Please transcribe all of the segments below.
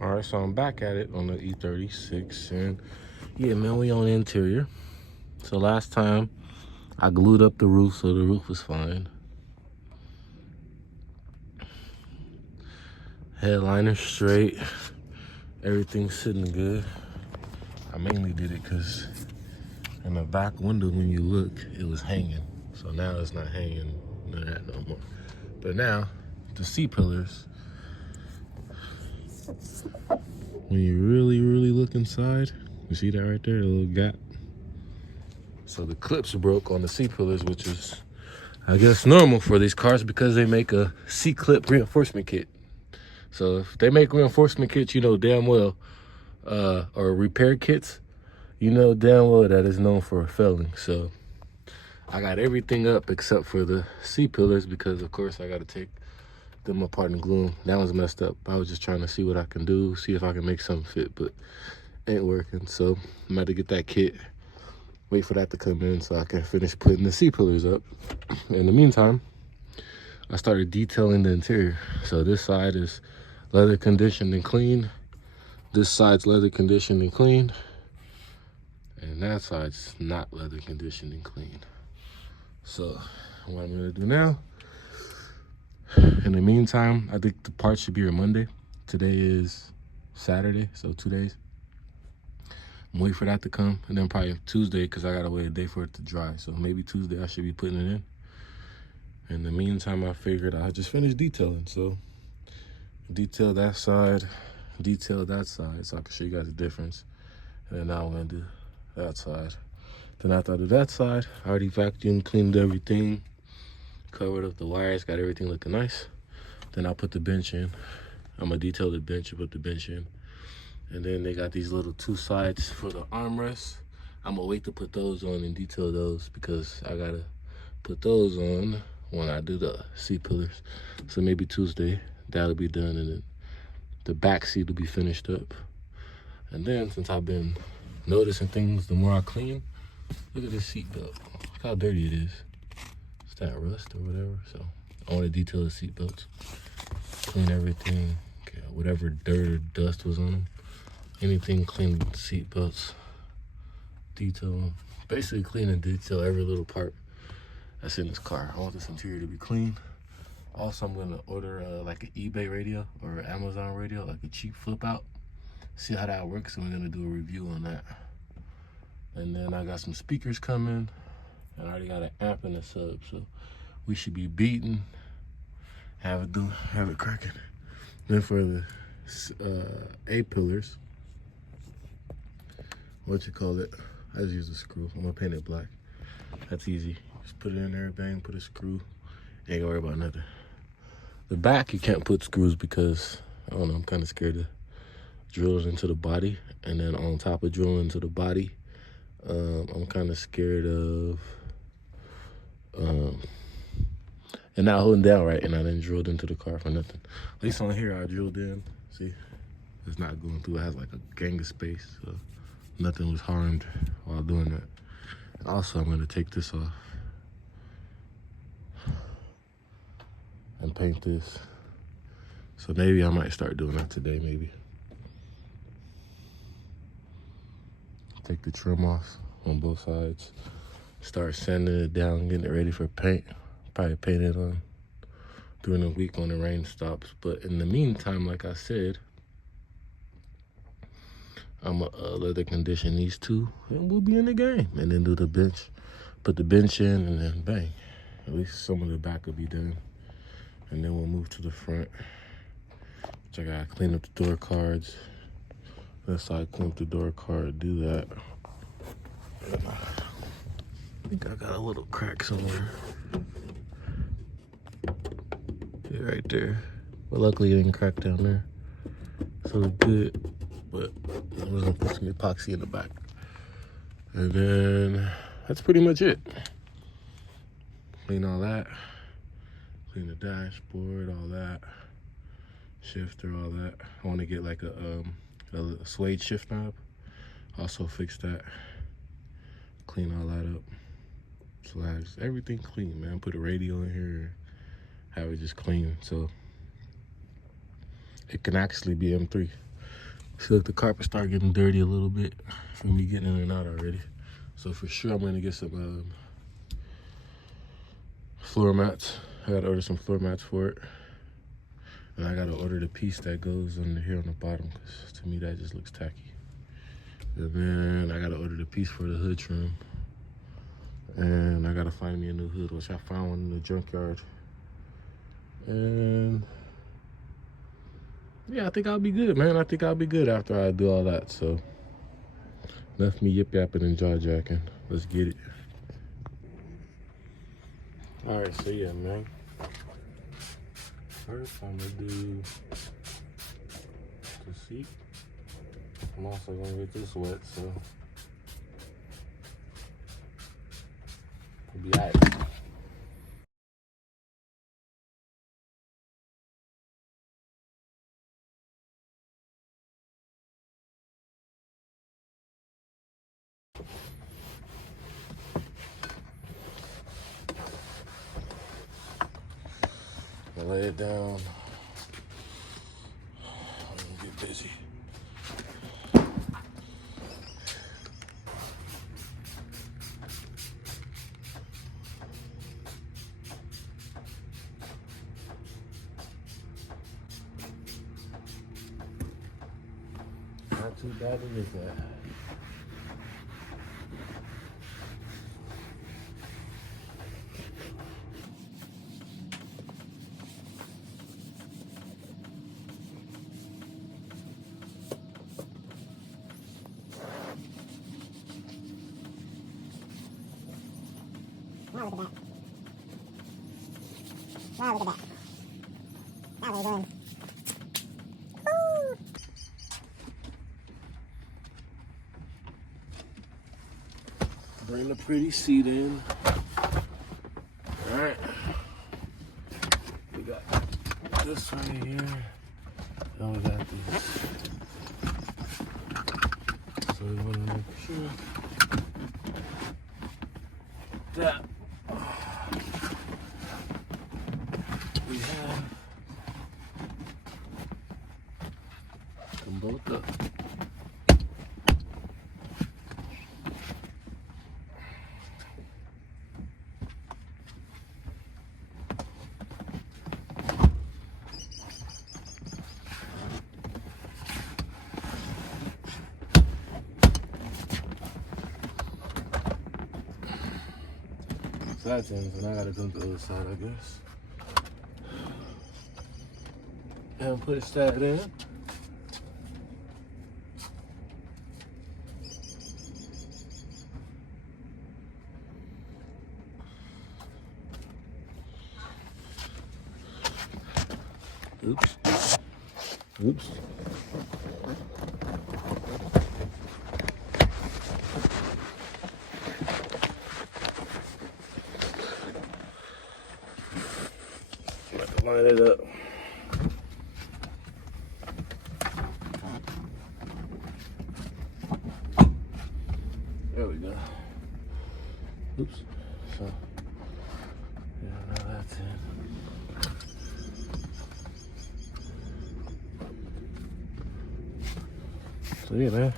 All right, so I'm back at it on the E36, and yeah, man, we on the interior. So last time I glued up the roof, so the roof was fine. Headliner straight, everything's sitting good. I mainly did it because in the back window, when you look, it was hanging. So now it's not hanging, none of that no more. But now, the C-pillars, when you really look inside, you see that right there, a little gap? So the clips broke on the C-pillars, which is, I guess, normal for these cars because they make a C-clip reinforcement kit. So if they make reinforcement kits, you know damn well, or repair kits, you know damn well that is known for failing. So I got everything up except for the C-pillars because, of course, I got to take them apart and glue them. That was messed up. I was just trying to see what I can do, see if I can make something fit, but ain't working. So I'm about to get that kit, wait for that to come in so I can finish putting the C-pillars up. In the meantime, I started detailing the interior. So this side is leather conditioned and clean. This side's leather conditioned and clean. And that side's not leather conditioned and clean. So what I'm gonna do now, in the meantime, I think the parts should be here Monday. Today is Saturday, so 2 days. I'm waiting for that to come, and then probably Tuesday, because I gotta wait a day for it to dry. So maybe Tuesday I should be putting it in. In the meantime, I figured I'll just finish detailing. So detail that side, detail that side, so I can show you guys the difference. And then now I'm gonna do that side. Then after I do that side, I already vacuumed, cleaned everything, covered up the wires, got everything looking nice. Then I'll put the bench in. I'm gonna detail the bench and put the bench in. And then they got these little two sides for the armrests. I'm gonna wait to put those on and detail those because I gotta put those on when I do the C-pillars. So maybe Tuesday, that'll be done, and then the back seat will be finished up. And then since I've been noticing things, the more I clean, look at this seat belt. Look how dirty it is. It's that rust or whatever. So I want to detail the seat belts, clean everything, okay, whatever dirt or dust was on them. Anything, clean the seat belts, detail them. Basically clean and detail every little part that's in this car. I want this interior to be clean. Also, I'm gonna order like an eBay radio or Amazon radio, like a cheap flip out. See how that works, and we're gonna do a review on that. And then I got some speakers coming, and I already got an amp and a sub, so we should be beating, have it cracking. Then for the A-pillars, I just use a screw. I'm gonna paint it black. That's easy. Just put it in there, bang, put a screw. Ain't gonna worry about nothing. The back, you can't put screws because, I don't know, I'm kind of scared to drill it into the body. And then on top of drilling into the body, I'm kind of scared of and not holding down right, and I didn't drill into the car for nothing. At least on here, I drilled in. See, it's not going through. It has like a gang of space, so nothing was harmed while doing that. Also, I'm gonna take this off and paint this. So maybe I might start doing that today, maybe. Take the trim off on both sides. Start sanding it down, getting it ready for paint. Probably paint it on during the week when the rain stops. But in the meantime, like I said, I'm gonna leather condition these two, and we'll be in the game. And then do the bench, put the bench in, and then bang. At least some of the back will be done. And then we'll move to the front, which I gotta clean up the door cards. That side, clean up the door card, do that. I think I got a little crack somewhere. Yeah, right there. But luckily it didn't crack down there. So it's good. But I'm just gonna put some epoxy in the back. And then that's pretty much it. Clean all that. Clean the dashboard, all that. Shifter, all that. I wanna get like a suede shift knob. Also fix that. Clean all that up. Slides, everything clean, man. Put a radio in here, have it just clean, so it can actually be M3. See, look, the carpet start getting dirty a little bit from me getting in and out already. So for sure, I'm gonna get some floor mats. I gotta order some floor mats for it. And I gotta order the piece that goes under here on the bottom, because to me that just looks tacky. And then I gotta order the piece for the hood trim. And I gotta find me a new hood, which I found one in the junkyard. And yeah, I think I'll be good, man. I think I'll be good after I do all that. So enough me yip yapping and jaw jacking. Let's get it. All right, so yeah, man. First, I'm gonna do the seat. I'm also gonna get this wet, so it'll be all right. I lay it down. I'm gonna get busy. Not too bad it is that. Wow, look at that. Wow, look at that. Now we're going. Woo! Bring the pretty seat in. All right. We got this right here. Then we got this. So we want to make sure that we have them both up. That's in, and I gotta go to the other side, I guess. And push that in. Oops. Oops. Line it up. There we go. Oops. So, yeah, now that's in. So yeah, man.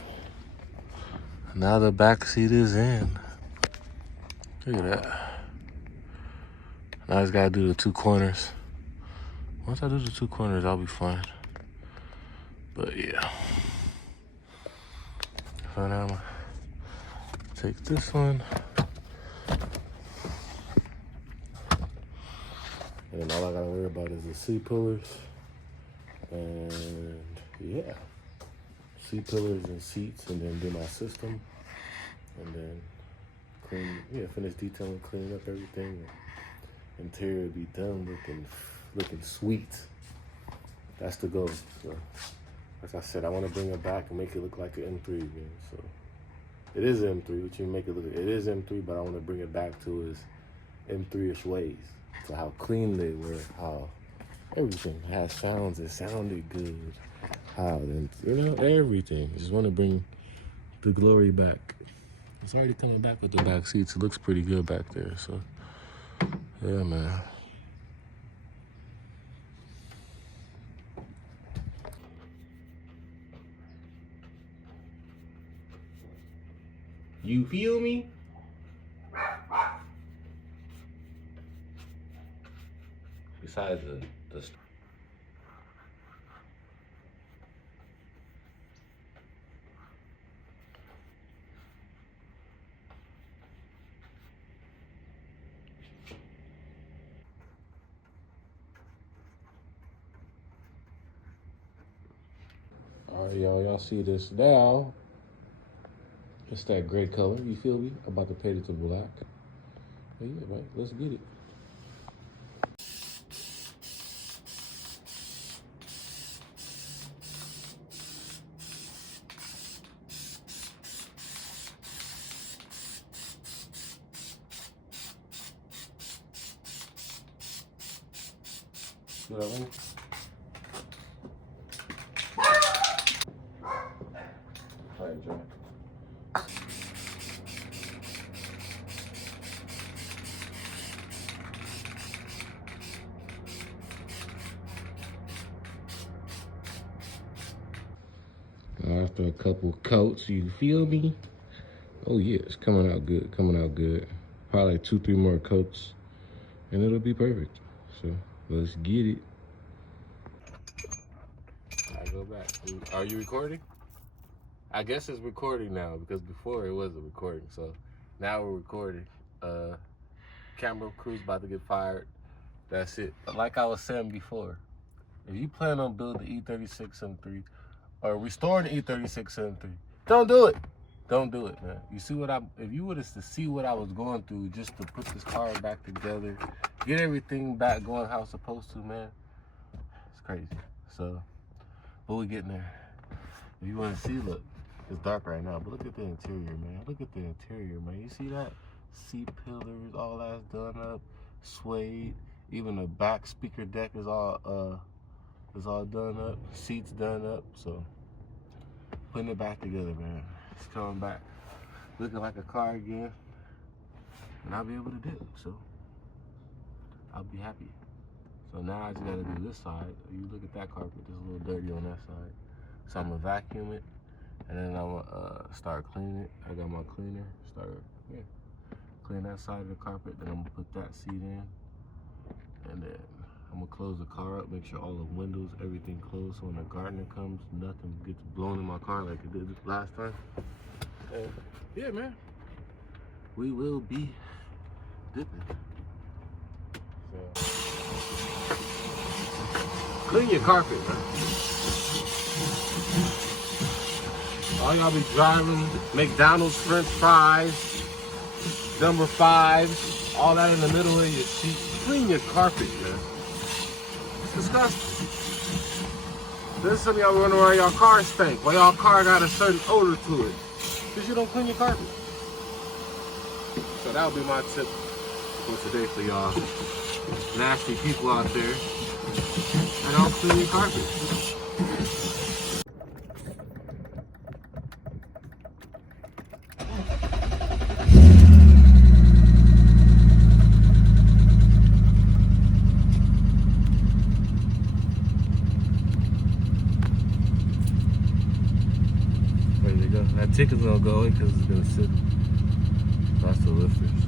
Now the back seat is in. Look at that. Now I just gotta do the two corners. Once I do the two corners, I'll be fine. But yeah. So now I'm gonna take this one. And then all I gotta worry about is the seat pillars. And yeah. Seat pillars and seats, and then do my system. And then finish detailing, cleaning up everything. Interior be done looking sweet. That's the goal. So, like I said, I want to bring it back and make it look like an M3 again. So, it is M3, which you make it look. It is M3, but I want to bring it back to its M3ish ways. So how clean they were, how everything has sounds. It sounded good. How then, everything. Just want to bring the glory back. It's already coming back with the back seats. It looks pretty good back there. So, yeah, man. You feel me? Besides the all right, y'all see this now. It's that gray color, you feel me? I'm about to paint it to black. But yeah, right, let's get it. See what I mean? All right, Joe. After a couple coats, you feel me? Oh yeah, it's coming out good, Probably like 2-3 more coats and it'll be perfect. So let's get it. I go back. Are you recording? I guess it's recording now because before it wasn't recording. So now we're recording. Camera crew's about to get fired. That's it. But like I was saying before, if you plan on building the e36 M3 or restoring the e36 M3, don't do it. Don't do it, man. You see what if you were to see what I was going through just to put this car back together, get everything back going how it's supposed to, man, it's crazy. So, but we're getting there. If you want to see, look, it's dark right now, but look at the interior, man. Look at the interior, man. You see that? Seat pillars, all that's done up, suede. Even the back speaker deck is all done up. Seats done up. So, putting it back together, man. It's coming back, looking like a car again, and I'll be able to do it. So, I'll be happy. So now I just gotta do this side. You look at that carpet, it's a little dirty on that side. So I'm gonna vacuum it, and then I'm gonna start cleaning it. I got my cleaner, clean that side of the carpet, then I'm gonna put that seat in, and then I'm gonna close the car up, make sure all the windows, everything closed, so when the gardener comes, nothing gets blown in my car like it did last time. And yeah, man, we will be dipping. So, clean your carpet, man. All y'all be driving McDonald's French fries, number 5s, all that in the middle of your seat. Clean your carpet, man. It's disgusting. Then some of y'all wondering why y'all car stink, why y'all car got a certain odor to it. Because you don't clean your carpet. So that would be my tip for today for y'all nasty people out there. And don't clean your carpet. There they go. That ticket's gonna go away because it's gonna sit. That's the lifters.